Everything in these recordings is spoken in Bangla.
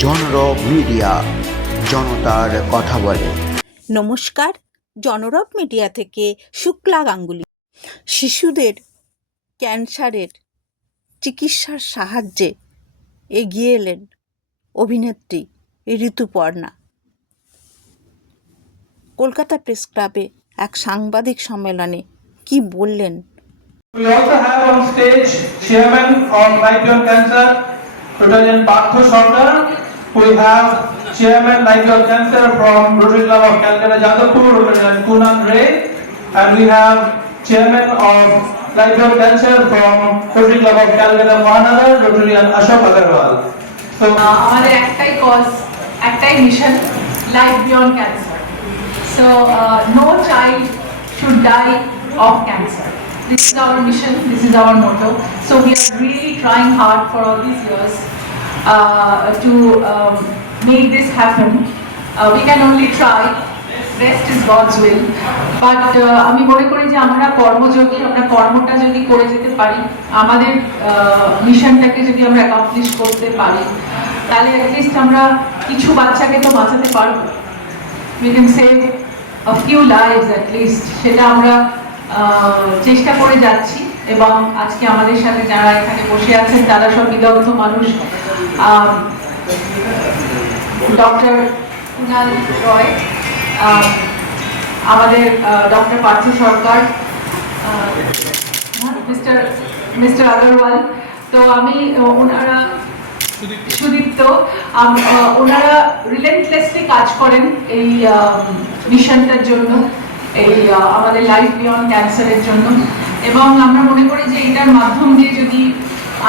জনরব মিডিয়া, জনতার কথা বলে। নমস্কার, জনরব মিডিয়া থেকে শুক্লা গাঙ্গুলি। শিশুদের ক্যান্সারের চিকিৎসার সাহায্যে এগিয়ে এলেন অভিনেত্রী ঋতুপর্ণা। কলকাতা প্রেস ক্লাবে এক সাংবাদিক সম্মেলনে কি বললেন? We also have on stage Chairman of Life Beyond Cancer, Dr. Partho Sarkar. We have Chairman Life Beyond Cancer from Rotary Club of Calcutta Jadavpur, Dr. Kunal Ray, and we have Chairman of Life Beyond Cancer from Rotary Club of Calcutta Mahanagar, Dr. Ashok Agarwal. So, আমাদের একটাই কজ, একটাই mission, life beyond cancer. So no child should die of cancer. This is our mission, this is our motto. So we are really trying hard for all these years to make this happen. We can only try, rest is God's will. But আমি মনে করি যে আমরা কর্মযোগী, আমরা কর্মটা যদি করে যেতে পারি, আমাদের মিশনটাকে যদি আমরা অ্যাকমপ্লিশ করতে পারি, তাহলে অ্যাটলিস্ট আমরা কিছু বাচ্চাকে তো বাঁচাতে পারবো। We can save a few lives at least. সেটা আমরা চেষ্টা করে যাচ্ছি এবং আজকে আমাদের সাথে যারা এখানে বসে আছেন তারা সব বিদগ্ধ মানুষ। ডক্টর কুনাল রয়, আমাদের ডক্টর পার্থ সরকার, মিস্টার আগরওয়াল। তো আমি ওনারা সুদীপ্ত, ওনারা রিলেন্টলেসলি কাজ করেন এই মিশনটার জন্য, এই আমাদের লাইফ বিয়ন্ড ক্যান্সারের জন্য। এবং আমরা মনে করি যে এটার মাধ্যম দিয়ে যদি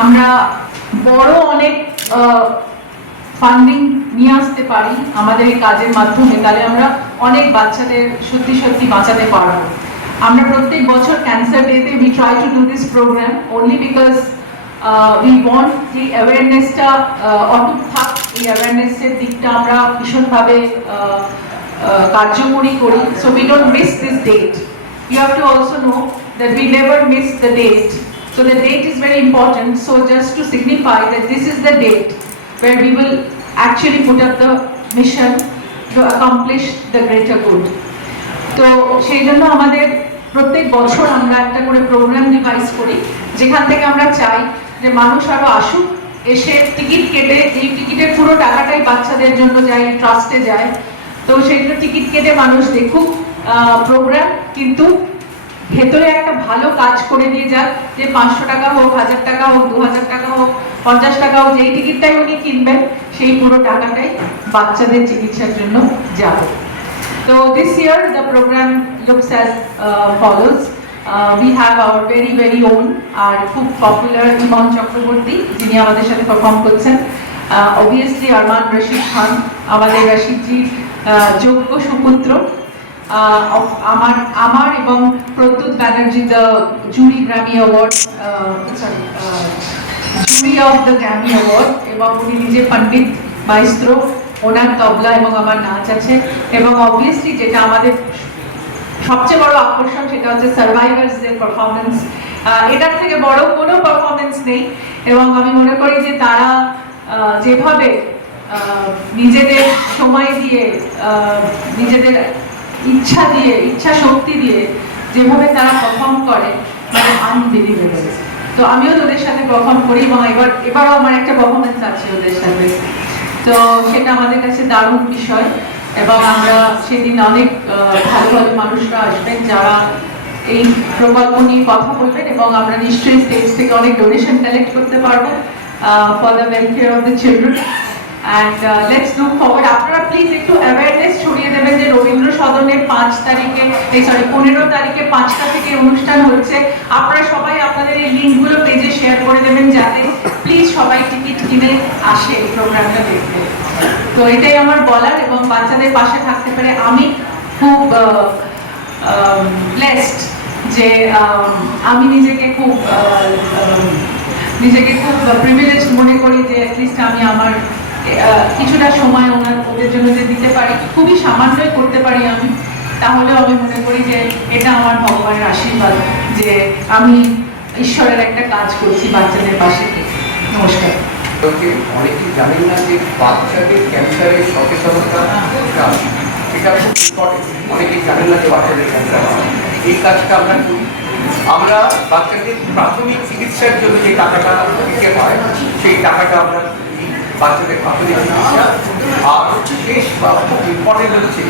আমরা বড় অনেক ফান্ডিং নিয়ে আসতে পারি আমাদের এই কাজের মাধ্যমে, তাহলে আমরা অনেক বাচ্চাদের সত্যি সত্যি বাঁচাতে পারবো। আমরা প্রত্যেক বছর ক্যান্সার ডেতে we try to do this program only because we want the awareness-টা অটুট থাক, এই অ্যাওয়ারনেসের দিকটা আমরা ভীষণভাবে কার্যকরী করি। So we don't miss this date. You have to also know that we never miss the date. So the date is very important. So just to signify that this is the date where we will actually put up the mission to accomplish the greater good. তো সেই জন্য আমাদের প্রত্যেক বছর আমরা একটা করে প্রোগ্রাম ডিভাইস করি, যেখান থেকে আমরা চাই যে মানুষ আরো আসুক, এসে টিকিট কেটে, এই টিকিটের পুরো টাকাটাই বাচ্চাদের জন্য যায়, ট্রাস্টে যায়। তো সেইগুলো টিকিট কেটে মানুষ দেখুক প্রোগ্রাম, কিন্তু ভেতরে একটা ভালো কাজ করে দিয়ে যাক, যে 500 টাকা হোক, 1000 টাকা হোক, 2000 টাকা হোক, 50 টাকা হোক, যেই টিকিটটাই উনি কিনবেন সেই পুরো টাকাটাই বাচ্চাদের চিকিৎসার জন্য যাবে। So this year the program looks as follows. We have our very own our খুব পপুলার ইমন চক্রবর্তী, যিনি আমাদের সাথে পারফর্ম করছেন। Obviously আরমান রশিদ খান, আমাদের রশিদজির যোগ্য সুপুত্র। আমার এবং Pradyot Banerjee the jury Grammy award, jury of the Grammy award, এবং উনি নিজে পণ্ডিত মাইস্ত্রো, ওনার তবলা এবং আমার নাচ আছে। এবং অবভিয়াসলি যেটা আমাদের সবচেয়ে বড় আকর্ষণ, সেটা হচ্ছে সার্ভাইভার্সদের পারফরমেন্স। এটার থেকে বড় কোনো পারফরমেন্স নেই। এবং আমি মনে করি যে তারা যেভাবে নিজেদের সময় দিয়ে, নিজেদের ইচ্ছা দিয়ে, ইচ্ছা শক্তি দিয়ে যেভাবে তারা পারফর্ম করে, মানে আনবিলিভেবল। তো আমিও ওদের সাথে পারফর্ম করি এবং এবারও আমার একটা পারফরমেন্স আছে ওদের সাথে। তো সেটা আমাদের কাছে দারুণ বিষয়। এবং আমরা সেদিন অনেক ভালো ভালো মানুষরা আসবেন যারা এই প্রকল্প নিয়ে কথা বলবেন, এবং আমরা নিশ্চয়ই স্টেজ থেকে অনেক ডোনেশন কালেক্ট করতে পারবো for the welfare of the children. And let's look forward. আপনারা প্লিজ একটু অ্যাওয়ারনেস ছড়িয়ে দেবেন যে রবীন্দ্র সদনে 15 তারিখে 5টা থেকে অনুষ্ঠান হচ্ছে। আপনারা সবাই আপনাদের এই লিঙ্কগুলো পেজে শেয়ার করে দেবেন, যাতে প্লিজ সবাই টিকিট কিনে আসে এই প্রোগ্রামটা দেখতে। তো এটাই আমার বলার, এবং বাচ্চাদের পাশে থাকতে পারে আমি খুব ব্লেসড যে আমি নিজেকে খুব প্রিভিলেজ মনে করি যে অ্যাটলিস্ট আমি আমার কিছুটা সময় ওদের জন্য যে দিতে পারি, খুবই সামান্যই করতে পারি আমি, তাহলেও আমি মনে করি যে এটা আমার ভগবানের আশীর্বাদ যে আমি ঈশ্বরের একটা কাজ করছি বাচ্চাদের পাশে। নমস্কার। অনেকেই জানেন না যে বাচ্চাদের ক্যান্সারের সচেতনতা কাজ, এটা খুব ইম্পর্টেন্ট। অনেকেই জানেন না যে বাচ্চাদের ক্যান্সার এই কাজটা আমরা করি। আমরা বাচ্চাদের প্রাথমিক চিকিৎসার জন্য যে টাকাটা দিতে হয় সেই টাকাটা আমরা দিই বাচ্চাদের প্রাথমিক চিকিৎসা। আর শেষ বা খুব ইম্পর্টেন্ট হচ্ছে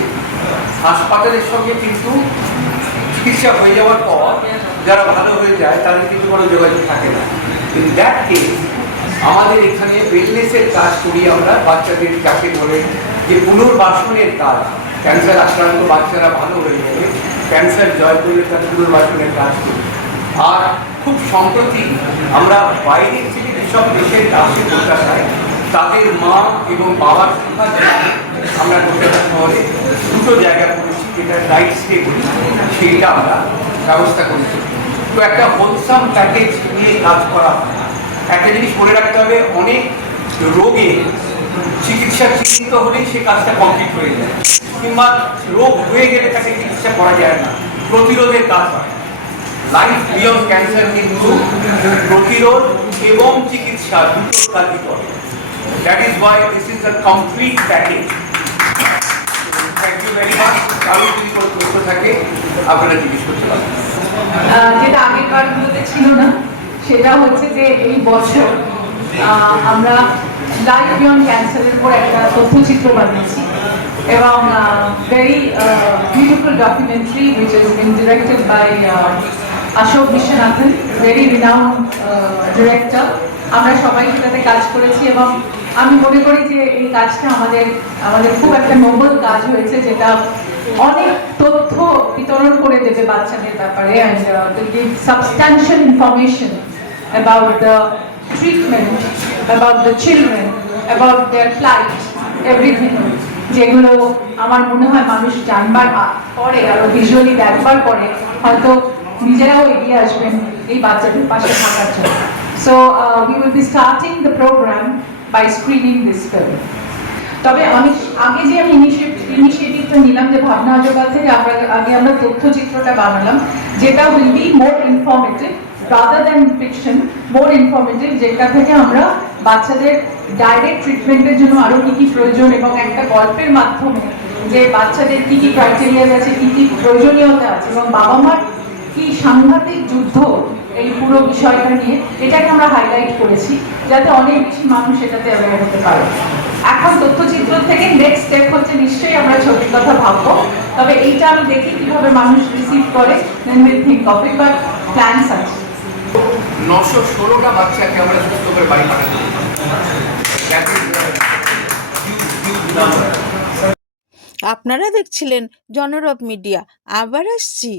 হাসপাতালের সঙ্গে কিন্তু চিকিৎসা হয়ে যাওয়ার পর যারা ভালো হয়ে যায় তাদের কিন্তু কোনো যোগাযোগ থাকে না। ইন দ্যাট কেস আমাদের এখানে ওয়েলনেসের কাজ করি আমরা, বাচ্চাদের যাকে বলে যে পুনর্বাসনের কাজ। ক্যান্সার আক্রান্ত বাচ্চারা ভালো হয়ে যাবে, ক্যান্সার জয় করলে তার পুনর্বাসনের কাজ করি। আর খুব সম্প্রতি আমরা বাইরের থেকে যেসব দেশের আসে কলকাতায় তাদের মা এবং বাবার সংখ্যা আমরা কলকাতা শহরে দুটো জায়গা করেছি, যেটা নাইট স্টে করি, সেইটা আমরা ব্যবস্থা করেছি। তো একটা হোলসাম প্যাকেজ নিয়ে কাজ করা হয়। একটা জিনিস মনে রাখতে হবে, অনেক রোগে চিকিৎসা চিহ্নিত হলেই সে কাজটা কমপ্লিট হয়ে যায়, কিংবা রোগ হয়ে গেলে তাকে চিকিৎসা করা যায় না, প্রতিরোধের কাজ হয়। লাইফ বিয়ন্ড ক্যান্সার কিন্তু প্রতিরোধ এবং চিকিৎসা দুটোর কাজই করে। That is why this is a complete package. Thank you very much. আরও যদি কোনো প্রশ্ন থাকে আপনারা জিজ্ঞেস করতে পারেন। যেটা আগের বারগুলোতে ছিল না, সেটা হচ্ছে যে এই বছর আমরা লাইফ বিয়ন্ড ক্যান্সারের উপর একটা তথ্যচিত্র বানিয়েছি এবং very beautiful documentary which is been directed by Ashok Viswanathan, very renowned director. আমরা সবাই সেটাতে কাজ করেছি এবং আমি মনে করি যে এই কাজটা আমাদের খুব একটা নোবেল কাজ হয়েছে, যেটা অনেক তথ্য বিতরণ করে দেবে বাচ্চাদের ব্যাপারে, and will give substantial information about the treatment, about the children, about their plight, everything, যেগুলো আমার মনে হয় মানুষ জানবার পরে আরো ভিজুয়ালি দেখবার পরে হয়তো নিজেরাও এগিয়ে আসবেন এই বাচ্চাদের পাশে থাকার জন্য। So we will be starting the program by screening this film. তবে অনেক আগে যে আমি ইনিশিয়েটিভটা নিলাম, যে ভাবনা জগৎ থেকে আগে আমরা তথ্যচিত্রটা বানালাম, যেটা will be more informative rather than fiction, more informative, যেটা থেকে আমরা বাচ্চাদের ডাইরেক্ট ট্রিটমেন্টের জন্য আরো কি কি প্রয়োজন এবং একটা গল্পের মাধ্যমে যে বাচ্চাদের কি কি ক্রাইটেরিয়া আছে, কি কি প্রয়োজনীয়তা আছে এবং বাবা মার কি সাংঘাতিক যুদ্ধ এই পুরো বিষয়টা নিয়ে, এটাকে আমরা হাইলাইট করেছি যাতে অনেক বেশি মানুষ এটাতে অ্যাওয়্যার হতে পারে। এখন তথ্যচিত্র থেকে নেক্সট স্টেপ হচ্ছে নিশ্চয়ই আমরা ছবির কথা ভাববো, তবে এইটা আমি দেখি কিভাবে মানুষ রিসিভ করে, then will think of it, but plans আছে। 916টা বাচ্চাকে আমরা সুস্থ করে বাড়ি পাঠাতে আপনারা দেখছিলেন জনরব মিডিয়া। আবার আসছি।